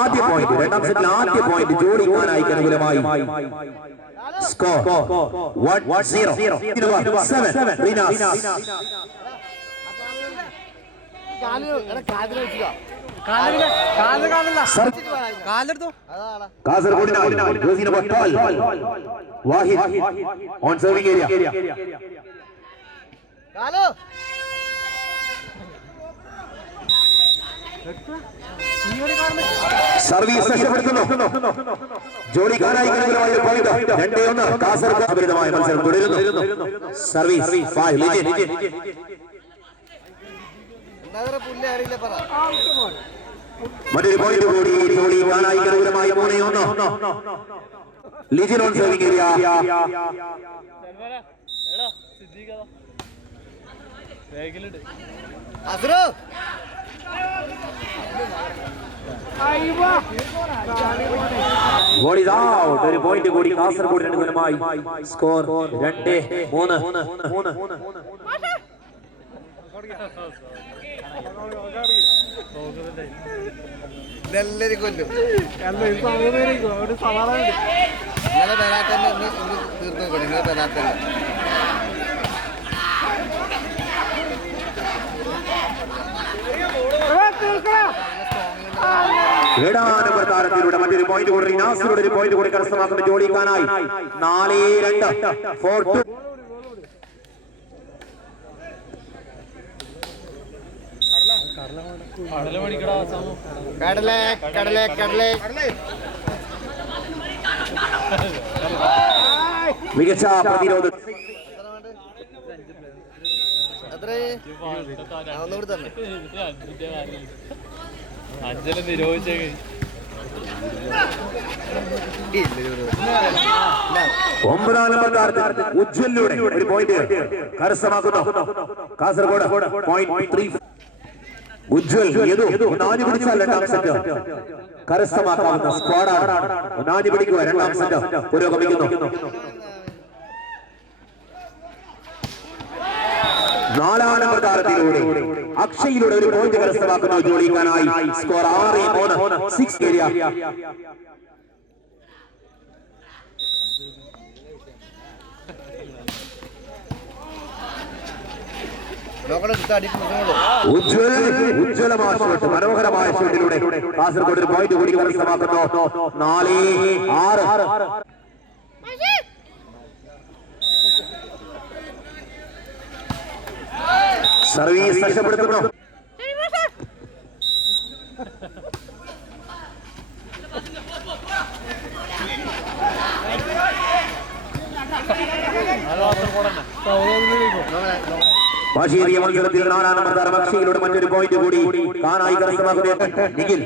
ആദ്യ പോയിന്റ് രണ്ടാം സെറ്റിൽ ആദ്യ പോയിന്റ് ജോഡി കാനായിക്ക് അനുകൂലമായി. സ്കോർ 1-0. 7 റീനാസ്. കാസർഗോഡിനായി jersey number 12 Wahid on serving area. Service നഷ്ടപ്പെടുത്തുന്നു. ജോഡി കാനായിക്ക് അനുകൂലമായ പോയിന്റ് 2-1. കാസർഗോഡ് അപരിതമായ മത്സരം തുടരുന്നു. സർവീസ് 5 ലിജിൻ. മറ്റൊരു പോയിന്റ് കൂടി ജോഡി കാനായിക്ക് അനുകൂലമായി 3-1. Lijin on serving area. ഒരു പോയിന്റ് കൂടി കാസർഗോഡ് അനുകൂലമായി. സ്കോർ 2-3. ഇതെല്ലാരും കൊല്ലും. ഇന്നലെ പെരാത്തന്നെ തീർന്നു നോക്കണം. ഇന്നലെ പെരാത്തന്നെ ഏഴാം നമ്പർ താരത്തിലൂടെ മറ്റൊരു പോയിന്റ് കൂടി നാസിലൂടെ ഒരു പോയിന്റ് കൂടി കരസ്ഥമാക്കുന്ന ജോഡി കാനായി. 4-2. 4-2. മികച്ച പ്രതിരോധം. അഞ്ചല് നിരോധിച്ചേ. 9ാം നമ്പർ താരത്തിൽ ഉജ്ജ്വലിലൂടെ ഒരു പോയിന്റ് കരസ്ഥമാക്കുന്നു കാസർഗോഡ്. 0.3. ഉജ്ജ്വൽ നാല് പിടിച്ചാൽ രണ്ടാം സെറ്റ് കരസ്ഥമാക്കാവുന്ന സ്ക്വാഡാണ്. നാല് പിടിക്കുക. രണ്ടാം സെറ്റ് പുരോഗമിക്കുന്നു. 4ാം നമ്പർ താരത്തിലൂടെ അക്ഷയിലൂടെ ഒരു പോയിന്റ് കരസ്ഥമാക്കുന്നു ജോഡി കാനായി. സ്കോർ 6-3. 6 ഏരിയ. ഉജ്ജ്വലമായ ഷോട്ട്, മനോഹരമായ ഷോട്ടിലൂടെ കാസർഗോഡ് ഒരു പോയിന്റ് കൂടി കരസ്ഥമാക്കുന്നു. 4-6. സർവീസ് നഷ്ടപ്പെടുത്തുന്നു. വാശിയേറിയ മത്സരത്തിൽ 4ാം നമ്പർ താരം അക്ഷയിലൂടെ മറ്റൊരു പോയിന്റ് കൂടി കാനായി കരസ്ഥമാക്കുന്ന നിഖിൽ.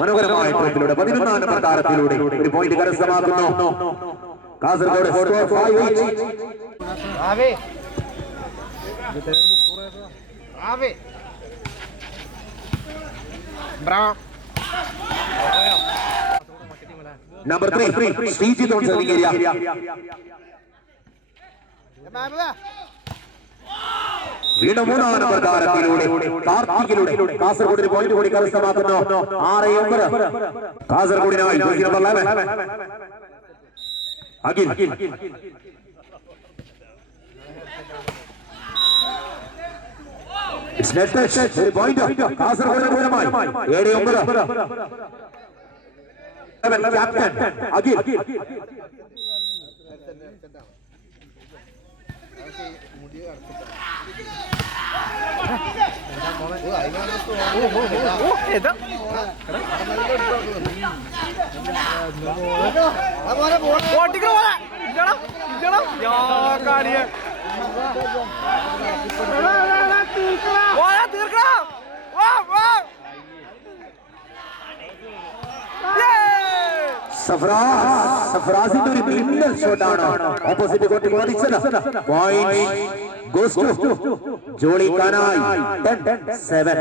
മനോഹരമായ ട്രിപ്പിലൂടെ 11ാം നമ്പർ താരത്തിലൂടെ ഒരു പോയിന്റ് കരസ്ഥമാക്കുന്നു Kasaragod. Score 5-8. Number 3 Sreejith on serving area. വീണ്ടും 3ാം നമ്പർ താരത്തിലൂടെ കാർത്തികിലൂടെ കാസർഗോഡ് ഒരു പോയിന്റ് കൂടി കരസ്ഥമാക്കുന്നു. 6-9. കാസർഗോഡിനായി നമ്പർ 11 അഖിൽ. ഒരു പോയിന്റ് കാസർഗോഡ് ദൂരമായി. 7-9. ക്യാപ്റ്റൻ അഖിൽ. സഫ്രാസിന്റെ ഒരു മിന്നൽ ഷോട്ടാണ് ഓപ്പോസിറ്റ് കോർട്ടിൽ പതിച്ചത്. Point goes to Jolly Kanayi. 10-7.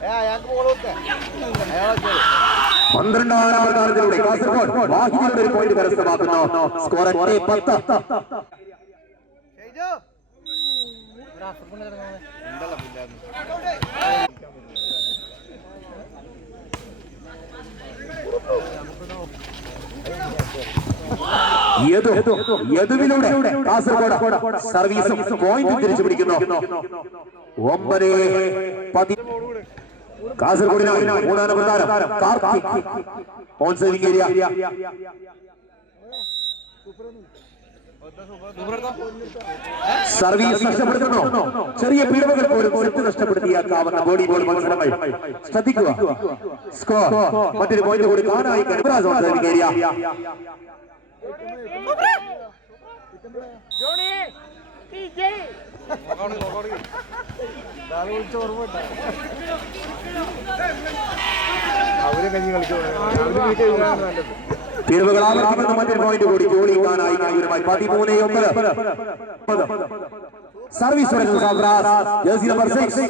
12ാം നമ്പർ താരത്തിലൂടെ കാസർഗോഡ് വാഹിദിയുടെ ഒരു പോയിന്റ് കരസ്ഥമാക്കുന്നു. സ്കോർ 8-10. യദുവിലൂടെ കാസർഗോഡ് സർവീസും പോയിന്റ് തിരിച്ചു പിടിക്കുന്നു. 9-10. കാസർഗോഡിനായി 3ാം നമ്പർ താരം Karthik on serving area. Service നഷ്ടപ്പെടുത്തുന്നു. ചെറിയ പിഴവുകൾ പോലും സെറ്റ് നഷ്ടപ്പെടുത്തിയാക്കാവുന്ന വോളിബോൾ മത്സരങ്ങൾ ശ്രദ്ധിക്കുക. സ്കോർ മറ്റൊരു പോയിന്റ് കൂടി കാണായി ഏരിയ. പിഴവുകൾ ആവർത്തിക്കുന്ന മറ്റൊരു പോയിന്റ് കൂടി ജോലി കാണായി 13-9. Service jersey number 6.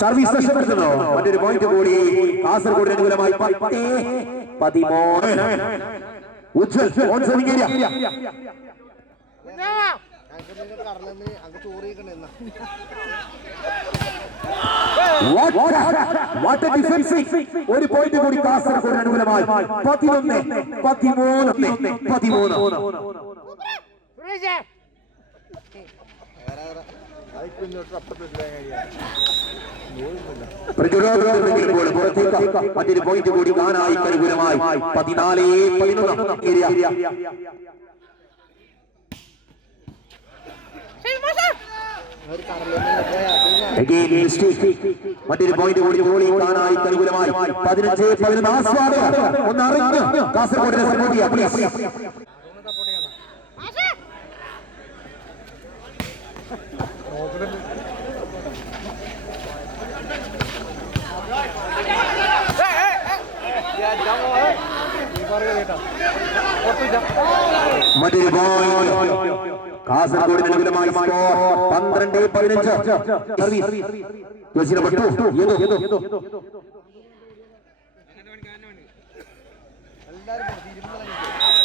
സർവീസ് നഷ്ടപ്പെടുത്തുന്നു. മറ്റൊരു പോയിന്റ് കൂടി കാസർഗോഡിന് അനുകൂലമായി 10-13. Ujjwal on serving area. ഒരു പോയിന്റ് കൂടി കാസർഗോഡിന് അനുകൂലമായി 11-13. പ്രതിരോധത്തിൽ പുറത്തേക്ക് മറ്റൊരു പോയിന്റ് കൂടി കാണായി അനുകൂലമായി 14-11 ഏരിയ. മറ്റൊരു പോയിന്റ് കൂടി ഗോളി കാണായി അനുകൂലമായി 15-11. ആസ്വാദ ഒന്ന് അറിഞ്ഞ് കാസർഗോഡിനെ സപ്പോർട്ട് ചെയ്യാം പ്ലീസ്. മറ്റൊരു പോയിന്റ് കാസർഗോഡിന് അനുകൂലമായി. സ്കോർ 12-15. Service jersey number 2.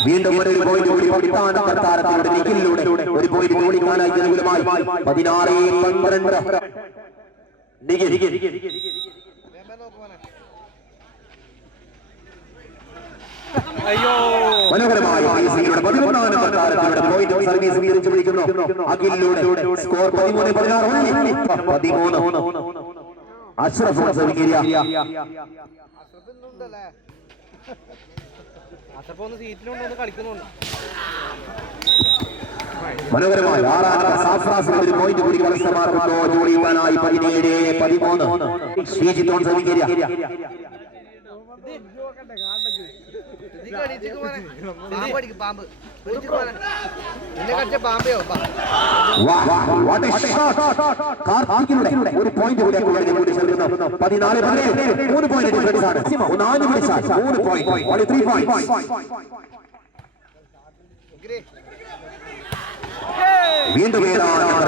വീണ്ടും ഒരു പോയിന്റ് കൂടി 10ാം നമ്പർ താരത്തിലൂടെ നിഖിലിലൂടെ ഒരു പോയിന്റ് കൂടി കാണായി അനുകൂലമായി 16-12. നിഖിൽ മനോഹരമായ 11ാം നമ്പർ താരത്തിലൂടെ പോയിന്റ് സർവീസ് വീതിച്ചു പിടിക്കുന്നു. അഖിലിലൂടെ score 13-16. Ashraf on serving area. മനോഹരമായ 6ാം നമ്പർ സാഫ്രാസിന് ഒരു പോയിന്റ് കൂടി കരസ്ഥമാക്കുന്നു. ജോലിക്കാനായി 17-13. Sreejith on serving area. ഒരു പോയിന്റ് കൂടി 14-17. 3 പോയിന്റ് ഡിഫറൻസ് ആണ്. 4 പിടിച്ചാൽ 3 പോയിന്റ്. 3 പോയിന്റ്. വീണ്ടും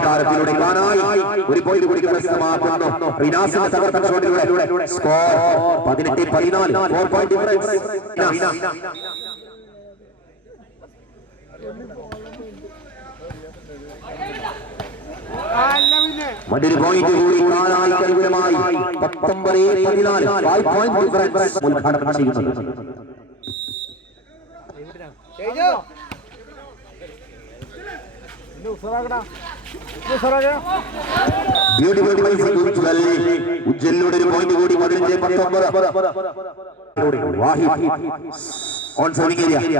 താരത്തിലൂടെ കാണായി ഒരു പോയിന്റ് കൂടി കരസ്ഥമാക്കുന്നു. റിനാസിന്റെ തകർത്ത ഷോട്ടിലൂടെ സ്കോർ 18-14. 4 point difference. മറ്റൊരു പോയിന്റ് കൂടി കാണായി അനുകൂലമായി 19-14. 5 പോയിന്റ് ഡിഫറൻസ് ഉദ്ഘാടനം ചെയ്യുന്നു. ഉജ്ജലിലൂടെ ഒരു പോയിന്റ് കൂടി 15-19. വാഹിദ് ഓൺ സേവിംഗ് ഏരിയ.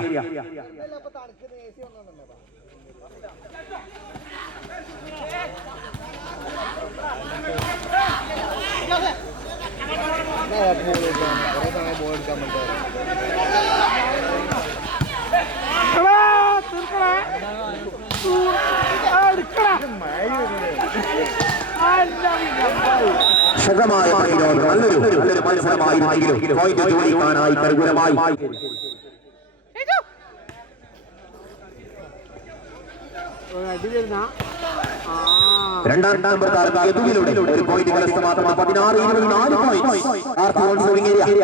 ശക്തമായ നല്ലൊരു മത്സരമായിരുന്നെങ്കിലും പോയിന്റ് ജോലിക്കാനായി അനുകൂലമായി രണ്ടാം നമ്പർ താരം യദുവിലൂടെ ഒരു പോയിന്റ് കരസ്ഥമാക്കുന്ന 16-24 പോയിന്റ് ആർത്തി ഗോൾസ് ഏരിയ.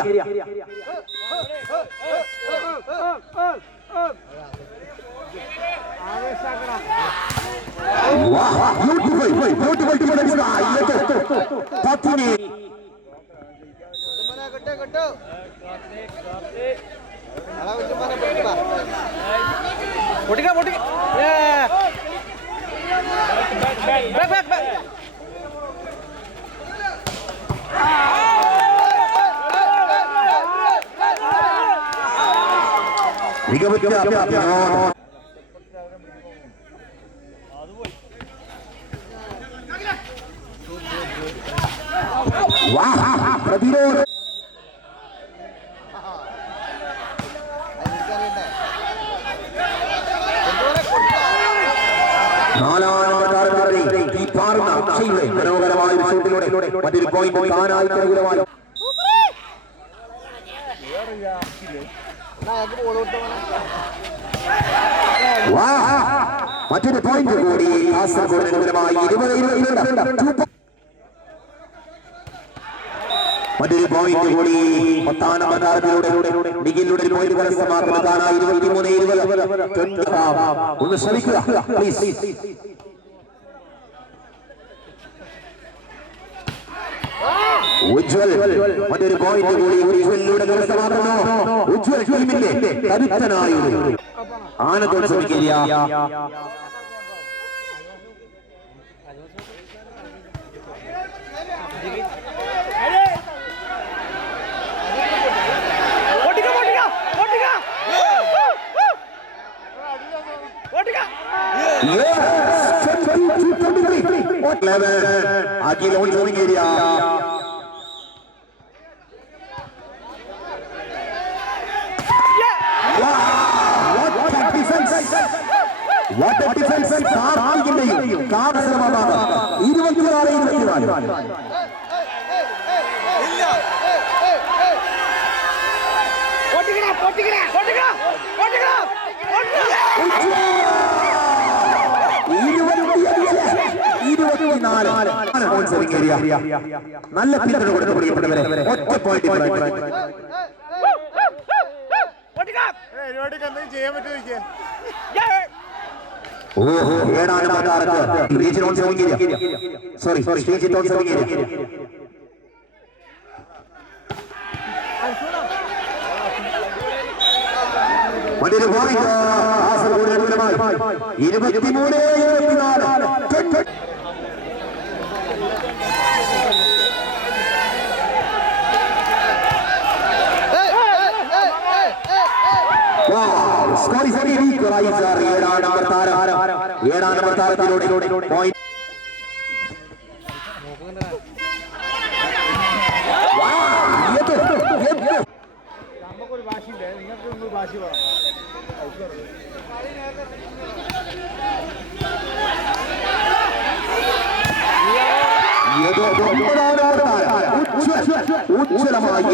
പ്രതിരോധ നാലാം ഈ പാർന്ന അക്ഷയുടെ മനോഹരമായ ഷൂട്ടിലൂടെ മറ്റൊരു പോയിന്റ് താനായി അനുകൂലമായി മറ്റൊരു പോയിന്റ് കൂടി കാസർഗോഡ് അനുകൂലമായി 20-22. മറ്റൊരു പോയിന്റ് കൂടി 10-ാം നമ്പർ താരത്തിലൂടെ ഡിഗിലൂടെ പോയിന്റ് കരസ്ഥമാക്കുന്ന താനായി 23-20. ഒന്ന് ശ്രമിക്കുക പ്ലീസ്. ഉജ്വൽ മറ്റൊരു പോയിന്റ് കൂടി ഉജ്വലിലൂടെ കരസ്ഥമാക്കുന്നു. ഉജ്വൽ ടീമിന്റെ കരുത്തനായ ആനന്ദോത്സവിക്കുക. Aki launch moving area. What a defense! നല്ല പിന്തുണ കൊടുത്ത് പ്രിയപ്പെട്ടവരെ ഒറ്റ പോയിന്റ് മറ്റൊരു point Kasaragod 23-24. Score is very equalizer. 7-ാം നമ്പർ താരത്തിലൂടെ പോയിന്റ്. നമുക്കൊരു ഭാഷയില്ലേ, നിങ്ങൾക്ക് ഒരു ഭാഷ വേണം. ഉജ്ജ്വലമായി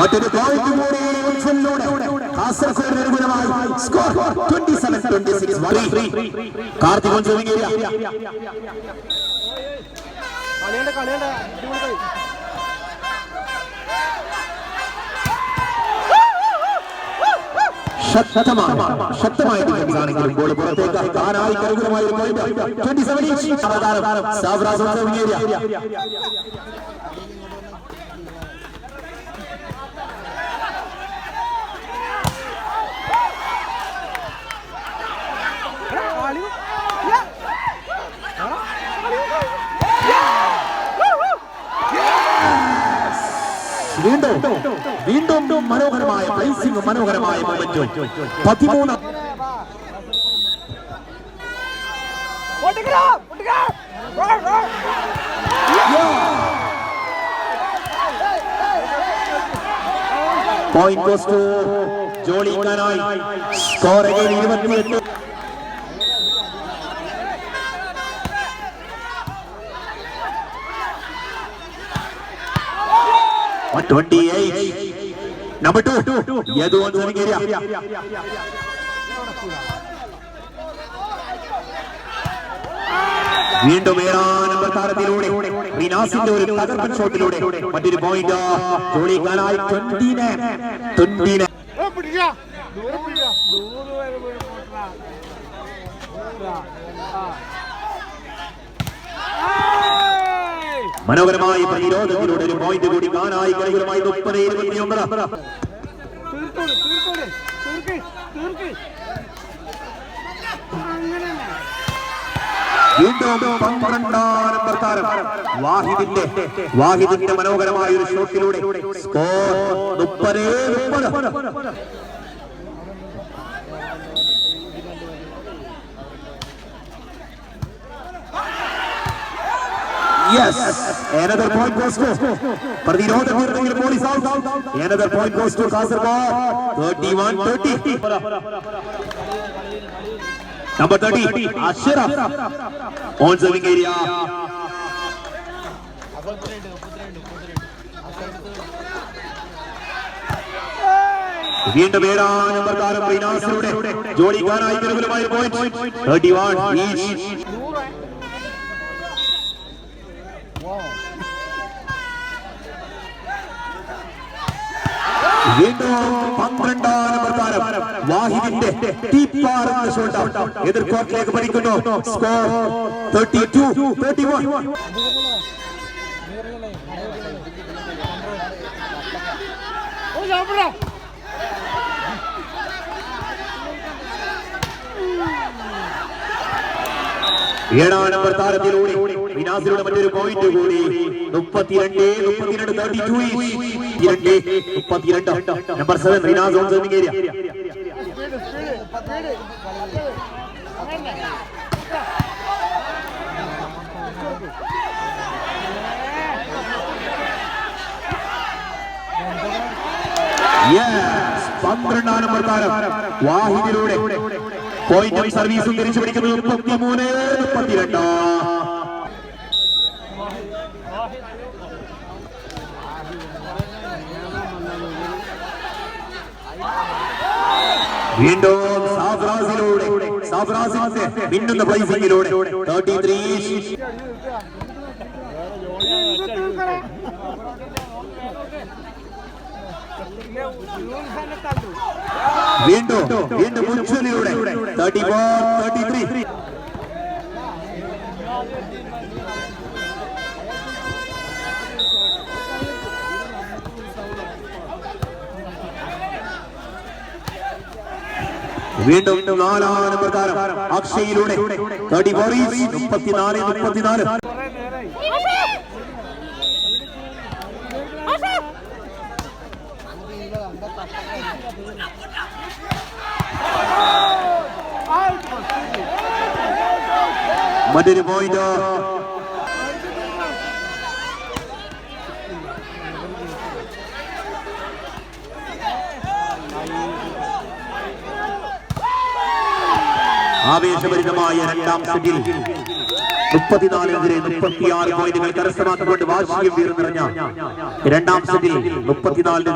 മറ്റൊരു പോയിന്റ് കൂടി ഉജ്ജ്വലിലൂടെ കാസർഗോഡ് അനുകൂലമായി സ്കോർ 27-26. കാർത്തിക് ശക്തമായ ഡിഫൻസ് ആണെങ്കിലും ഗോൾ പുറത്തേക്ക് താനായി അനുകൂലമായ ഒരു പോയിന്റ് 27. വീണ്ടും മനോഹരമായ പ്ലേസിംഗ്, മനോഹരമായ മൊമെന്റും. 13 പോയിന്റ് goes to ജോളിക്കാനായി score 28. Number 2. Yadu serving area. വീണ്ടും നമ്പർ താരത്തിലൂടെ റിനാസിന്റെ ഒരു തകർപ്പൻ ഷോട്ടിലൂടെ മറ്റൊരു പോയിന്റ് ജോളിക്കാനായി 20. മനോഹരമായ പ്രതിരോധത്തിലൂടെ ഒരു പോയിന്റ് കൂടി കാണായി കളികളുമായി 30-29. വീണ്ടും 12 നമ്പർ താരം വാഹിദിന്റെ മനോഹരമായ ഒരു ഷോട്ടിലൂടെ score 30-30. Yes, another point goes to പ്രതിരോധ police out. Another point goes to Kasaragod. 31-30. Number 30, Ashraf on serving area. വീണ്ടും 7 നമ്പർ താരം റിനാസിലൂടെ ജോളിക്കാനായി വിപുലമായ പോയിന്റ് 31 each. വീണ്ടും 12 നമ്പർ താരം വാഹിദിന്റെ തീപ്പാറുന്ന ഷോട്ട് എതിർ കോർട്ടിലേക്ക് പതിക്കുന്നു. സ്കോർ 32-31. ഏഴാം നമ്പർ താരത്തിലൂടെ റിനാസിലൂടെ മറ്റൊരു പോയിന്റ് കൂടി 32. Number 7 Rinas on serving area. Yes 12 number താരം വാഹിദിലൂടെ പോയിന്റും സർവീസും തിരിച്ചു പിടിക്കുന്നത് 33-32. വീണ്ടും സാബ്രാസിന്റെ മിന്നുന്ന പ്ലേസിംഗിലൂടെ 33. വീണ്ടും മുൻചൊല്ലിലൂടെ 34-33. വീണ്ടും 4 നമ്പർ താരം അക്ഷയിലൂടെ 34. മറ്റൊരു പോയിന്റ് ആവേശഭരിതമായ രണ്ടാം സെറ്റിൽ 34-36 പോയിന്റുകൾ കരസ്ഥമാക്കിക്കൊണ്ട് വാശിയും വീറും നിറഞ്ഞ രണ്ടാം സെറ്റിൽ 34-36